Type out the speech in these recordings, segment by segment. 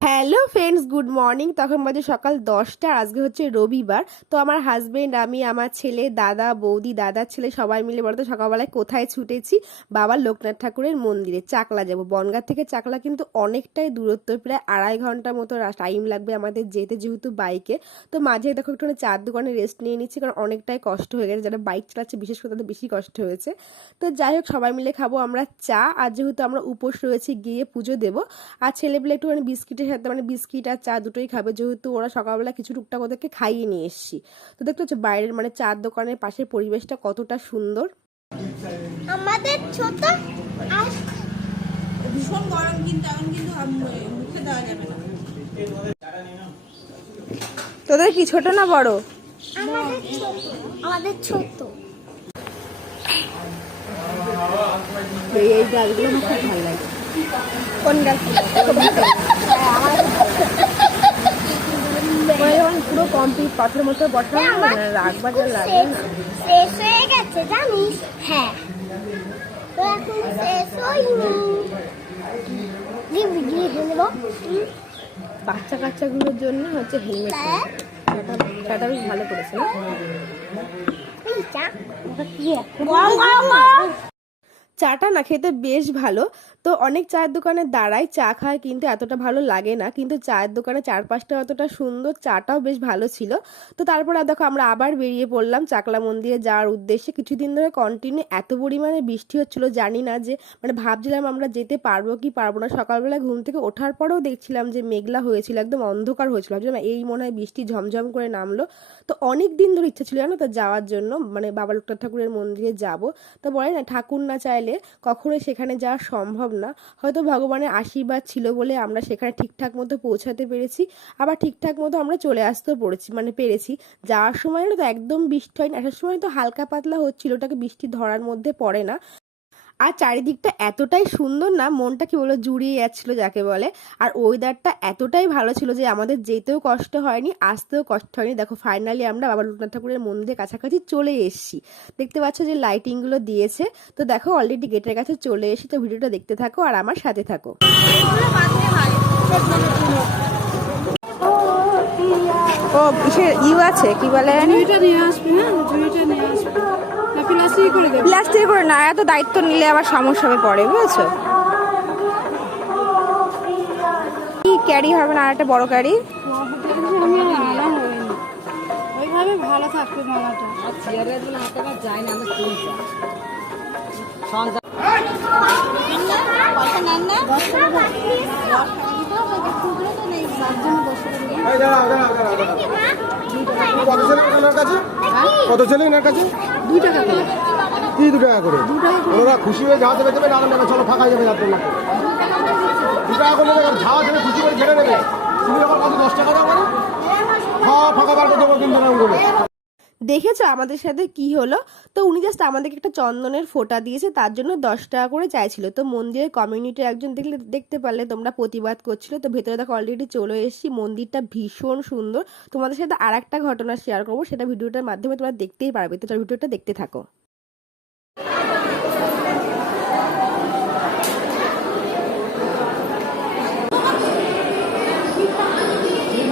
Hello friends, good morning. তখন বাজে সকাল দশটা, আজকে হচ্ছে রবিবার। তো আমার হাজবেন্ড, আমি, আমার ছেলে, দাদা, বৌদি, দাদার ছেলে সবাই মিলে বলতো সকালবেলায় কোথায় ছুটেছি? বাবা লোকনাথ ঠাকুরের মন্দিরে, চাকলা যাব। বনগাঁ থেকে চাকলা কিন্তু অনেকটাই দূরত্ব, প্রায় আড়াই ঘণ্টার মতো টাইম লাগবে আমাদের যেতে যেহেতু বাইকে। তো মাঝে দেখো একটু চার দোকানে রেস্ট নিয়ে নিচ্ছি, কারণ অনেকটাই কষ্ট হয়ে গেছে। যারা বাইক চালাচ্ছে, বিশেষ করে তাদের বেশি কষ্ট হয়েছে। তো যাই হোক, সবাই মিলে খাব আমরা চা। আর যেহেতু আমরা উপোস রয়েছি, গিয়ে পুজো দেবো। আর ছেলেপিলে একটুখানি বিস্কিটের সাথে মানে বিস্কিট আর চা দুটোই খাবে। যেহেতু ওরা সকালবেলা কিছু টুকটাক ওদেরকে খাইয়ে নিয়ে এসছি। তো দেখতে হচ্ছে বাইরের মানে চার দোকানের পাশের পরিবেশটা কতটা সুন্দর। আমাদের ছোট ভীষণ গরম কিন্তু এখন কিন্তু মুখে দেওয়া যাবে না। তোদের কি ছোট না বড়? আমাদের ছোট। এই এই গাছগুলো আমার খুব ভালো লাগে। কোন গাছ মানে যখন পুরো কমপ্লিট পাথরের মতো বসা আমার রাখবার যা লাগে না শেষ হয়ে গেছে জানিস? হ্যাঁ। তো এখন শেষ হয়নি। ভিডিও দেবো বাচ্চা কাচ্চাগুলোর জন্য হচ্ছে হেলমেট হ্যাঁ। সেটা বেশ ভালো করেছে চাটা না খেতে বেশ ভালো। তো অনেক চায়ের দোকানে দাঁড়ায় চা খায় কিন্তু এতটা ভালো লাগে না। কিন্তু চায়ের দোকানে চারপাশটা অতটা সুন্দর, চাটাও বেশ ভালো ছিল। তো তারপরে দেখো আমরা আবার বেরিয়ে পড়লাম চাকলা মন্দিরে যাওয়ার উদ্দেশ্যে। কিছুদিন ধরে কন্টিনিউ এত পরিমাণে বৃষ্টি হচ্ছিল, জানি না যে মানে ভাবছিলাম আমরা যেতে পারব কি পারব না। সকালবেলা ঘুম থেকে ওঠার পরেও দেখছিলাম যে মেঘলা হয়েছিল, একদম অন্ধকার হয়েছিল। ভাবছিলাম এই মনে হয় বৃষ্টি ঝমঝম করে নামলো। তো অনেক দিন ধরে ইচ্ছা ছিল জানো তো যাওয়ার জন্য মানে বাবা লোকনাথ ঠাকুরের মন্দিরে যাব। তো বলে না, ঠাকুর না চাইলে কখনোই সেখানে যাওয়া সম্ভব না। হয়তো ভগবানের আশীর্বাদ ছিল বলে আমরা সেখানে ঠিকঠাক মতো পৌঁছাতে পেরেছি। আবার ঠিকঠাক মতো আমরা চলে আসতেও পড়েছি মানে পেরেছি। যাওয়ার সময় না তো একদম বৃষ্টি হয়নি। আসার সময় তো হালকা পাতলা হচ্ছিল, ওটাকে বৃষ্টি ধরার মধ্যে পড়ে না। আর চারিদিকটা এতটাই সুন্দর না, মনটা কি বলো জুড়িয়ে যাচ্ছিল যাকে বলে। আর ওয়েদারটা এতটাই ভালো ছিল যে আমাদের যেতেও কষ্ট হয়নি, আসতেও কষ্ট হয়নি। দেখো ফাইনালি আমরা বাবা লোকনাথ ঠাকুরের মন্দিরের কাছাকাছি চলে এসেছি। দেখতে পাচ্ছ যে লাইটিংগুলো দিয়েছে। তো দেখো অলরেডি গেটের কাছে চলে এসেছি, তো ভিডিওটা দেখতে থাকো আর আমার সাথে থাকো। ও কিসের ইউ আছে? কি বলে নিয়ে আসবি হ্যাঁ? জুইটা নিয়ে না প্লাস্টিক করে দেবে। প্লাস্টিক করে না এত দায়িত্ব নিলে আবার সমস্যা পরে বুঝেছ? কি ক্যারি হবে না আর একটা বড় ক্যারি ওইভাবে ভালো থাকবে মালাটা। কত ছেলে কত ছেলে ওনার কাছে? দুই টাকা কি দু টাকা করে। ওরা খুশি হয়ে যা দেবে দেবে, না দেবে চলো ফাঁকা যাবে যাত্রা না। দু টাকা করে দেবে যা দেবে, খুশি করে ছেড়ে দেবে। তুমি আমার কাছে দশ টাকা দাও করে হ্যাঁ ফাঁকা বার করে দেবো কিন্তু এরকম করে দেখেছ আমাদের সাথে কি হলো? তো উনি জাস্ট আমাদেরকে একটা চন্দনের ফোঁটা দিয়েছে, তার জন্য দশ টাকা করে চাইছিল। তো মন্দিরের কমিউনিটির একজন দেখলে, দেখতে পারলে তোমরা প্রতিবাদ করছিল। তো ভেতরে দেখো অলরেডি চলে এসেছি, মন্দিরটা ভীষণ সুন্দর। তোমাদের সাথে আর একটা ঘটনা শেয়ার করব, সেটা ভিডিওটার মাধ্যমে তোমরা দেখতেই পারবে। তো ভিডিওটা দেখতে থাকো আমি তো ডিউটি করছি দেখতে তো অবশ্যই দেবে দেখ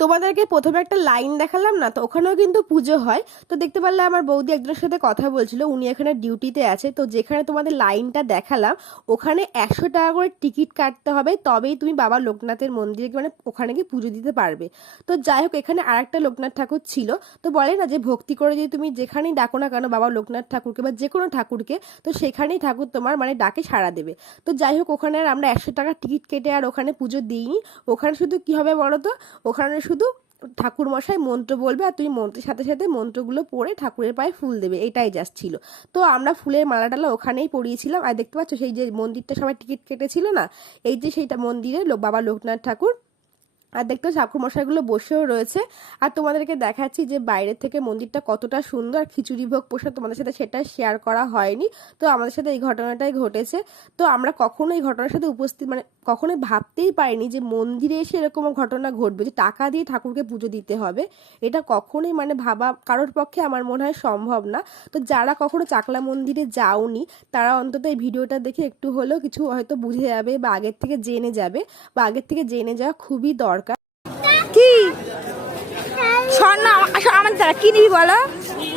তোমাদেরকে প্রথমে একটা লাইন দেখালাম না, তো ওখানেও কিন্তু পুজো হয়। তো দেখতে পারলে আমার বৌদি একজনের সাথে কথা বলছিল, উনি এখানে ডিউটিতে আছে। তো যেখানে তোমাদের লাইনটা দেখালাম, ওখানে একশো টাকা করে টিকিট কাটতে হবে, তবেই তুমি বাবা লোকনাথের মন্দিরে মানে ওখানে গিয়ে পুজো দিতে পারবে। তো যাই হোক, এখানে আর একটা লোকনাথ ঠাকুর ছিল। তো বলে না যে, ভক্তি করে যদি তুমি যেখানেই ডাকো না কেন বাবা লোকনাথ ঠাকুরকে বা যে কোনো ঠাকুরকে, তো সেখানেই ঠাকুর তোমার মানে ডাকে সাড়া দেবে। তো যাই হোক, ওখানে আর আমরা একশো টাকা টিকিট কেটে আর ওখানে পুজো দিইনি। ওখানে শুধু কি হবে বলো তো? ওখানে শুধু ঠাকুর মশাই মন্ত্র বলবে আর তুমি মন্ত্রের সাথে সাথে মন্ত্রগুলো পড়ে ঠাকুরের পায়ে ফুল দেবে, এটাই জাস্ট ছিল। তো আমরা ফুলের মালা টালা ওখানেই পড়িয়েছিলাম আর দেখতে পাচ্ছ সেই যে মন্দিরটা সবাই টিকিট কেটেছিল না, এই যে সেইটা মন্দিরে বাবা লোকনাথ ঠাকুর আর দেখতে ঠাকুর মশাইগুলো বসেও রয়েছে। আর তোমাদেরকে দেখাচ্ছি যে বাইরের থেকে মন্দিরটা কতটা সুন্দর আর খিচুড়ি ভোগ প্রসাদ তোমাদের সাথে সেটা শেয়ার করা হয়নি। তো আমাদের সাথে এই ঘটনাটাই ঘটেছে। তো আমরা কখনো এই ঘটনার সাথে উপস্থিত মানে কখনোই ভাবতেই পারিনি যে মন্দিরে এসে এরকম ঘটনা ঘটবে যে টাকা দিয়ে ঠাকুরকে পুজো দিতে হবে। এটা কখনোই মানে ভাবা কারোর পক্ষে আমার মনে হয় সম্ভব না। তো যারা কখনো চাকলা মন্দিরে যাওনি তারা অন্তত এই ভিডিওটা দেখে একটু হলেও কিছু হয়তো বুঝে যাবে বা আগের থেকে জেনে যাবে। বা আগের থেকে জেনে যাওয়া খুবই দরকার। কি? স্বর্ণ আমার দ্বারা কি নিবি বলো?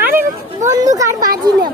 আমি বন্দুক আর বাজি নেব।